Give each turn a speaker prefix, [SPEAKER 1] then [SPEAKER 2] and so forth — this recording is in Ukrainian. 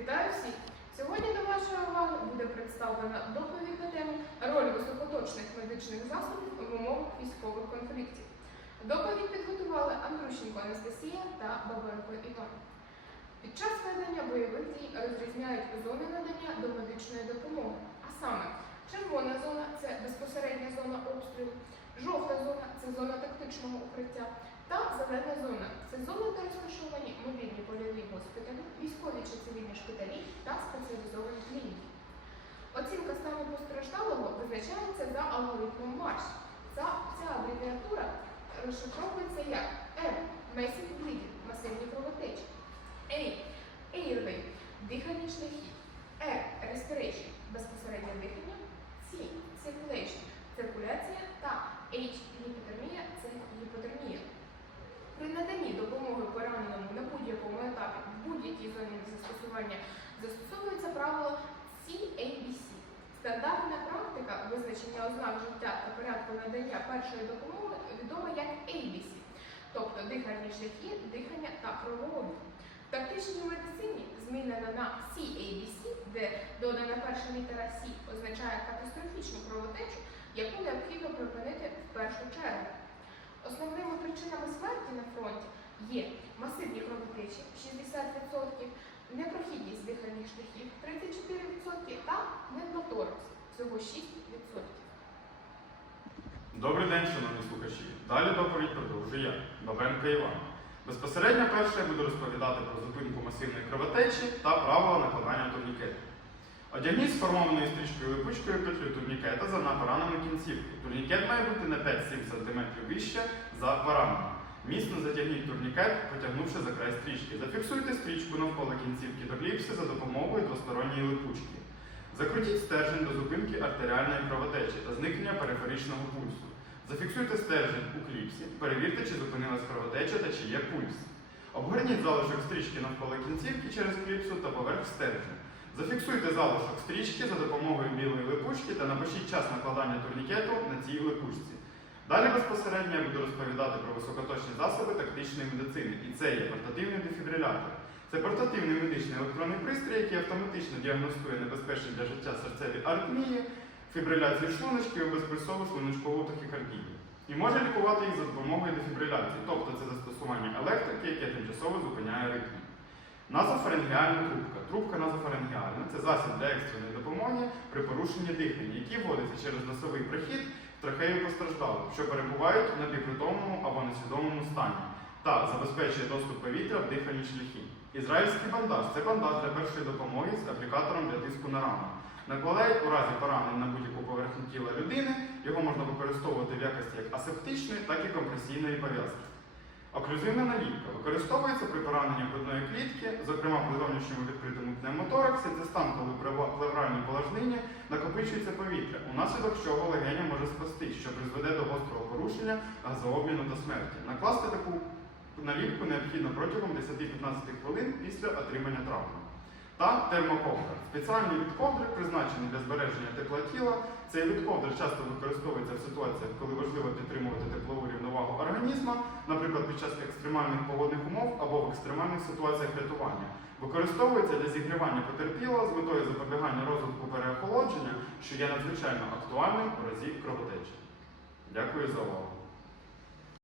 [SPEAKER 1] Вітаю всіх! Сьогодні до вашої уваги буде представлена доповідь на тему роль високоточних медичних засобів в умовах військових конфліктів. Доповідь підготували Андрущенко Анастасія та Бабенко Іван. Під час ведення бойових дій розрізняють зони надання домедичної допомоги, а саме червона зона це безпосередня зона обстрілу, жовта зона це зона тактичного укриття, та зелена зона це зона, де розташовані мобільні госпіталі, військові чи цивільні шпиталі та спеціалізовані клініки. Оцінка стану постраждалого визначається за алгоритмом Марш. Ця, ця абревіатура розшифровується як М Bleeding – масивні кровотечі, застосування застосовується правило CABC. Стандартна практика визначення ознак життя та порядку надання першої допомоги відома як ABC, тобто дихальні шляхи, дихання та кровообіг. В тактичній медицині змінена на CABC, де додана перша літера C означає катастрофічну кровотечу, яку необхідно припинити в першу чергу. Основними причинами смерті на фронті є масивні кровотечі 60%, непрохідність дихальних шляхів 34% та пневмоторакс всього 6%.
[SPEAKER 2] Добрий день, шановні слухачі. Далі доповідь продовжує я, Бабенко Іван. Безпосередньо перше я буду розповідати про зупинку масивної кровотечі та правила накладання турнікету. Одягніть сформованою стрічкою липучкою петлю турнікета за поранену кінцівку. Турнікет має бути на 5-7 см вище за поранену. Міцно затягніть турнікет, потягнувши за край стрічки. Зафіксуйте стрічку навколо кінцівки кліпси за допомогою двосторонньої липучки. Закрутіть стержень до зупинки артеріальної кровотечі та зникнення периферичного пульсу. Зафіксуйте стержень у кліпсі, перевірте, чи зупинилась кровотеча та чи є пульс. Обгорніть залишок стрічки навколо кінцівки через кліпсу та поверх стержня. Зафіксуйте залишок стрічки за допомогою білої липучки та напишіть час накладання турнікету на цій липучці. Далі безпосередньо я буду розповідати про високоточні засоби тактичної медицини, і це є портативний дефібрилятор. Це портативний медичний електронний пристрій, який автоматично діагностує небезпечні для життя серцеві аритмії, фібриляцію шлуночки і безпульсову шлуночкову тахікардію. І може лікувати їх за допомогою дефібриляції, тобто це застосування електрики, яке тимчасово зупиняє ритм. Назофарингеальна трубка. Трубка назофарингеальна це засіб для екстреної допомоги при порушенні дихання, який вводиться через носовий прихід трахею постраждалих, що перебувають в напівпритомному або несвідомому стані, та забезпечує доступ повітря в дихальні шляхи. Ізраїльський бандаж це бандаж для першої допомоги з аплікатором для тиску на рану. Накладають у разі поранень на будь-яку поверхню тіла людини, його можна використовувати в якості як асептичної, так і компресійної пов'язки. Оклюзивна наліпка використовується при пораненні грудної клітки, зокрема при зовнішньому відкритому пневмотораксі, це стан, коли при плевральній положнині накопичується повітря, унаслідок чого легеня може спасти, що призведе до гострого порушення газообміну та смерті. Накласти таку наліпку необхідно протягом 10-15 хвилин після отримання травми. Та термоковдра. Спеціальний від ковдри, призначений для збереження тепла тіла. Цей від ковдри часто використовується в ситуаціях, коли важливо підтримувати теплову рівновагу організму, наприклад, під час екстремальних погодних умов або в екстремальних ситуаціях рятування. Використовується для зігрівання потерпілого з метою запобігання розвитку переохолодження, що є надзвичайно актуальним у разі кровотечі. Дякую за увагу.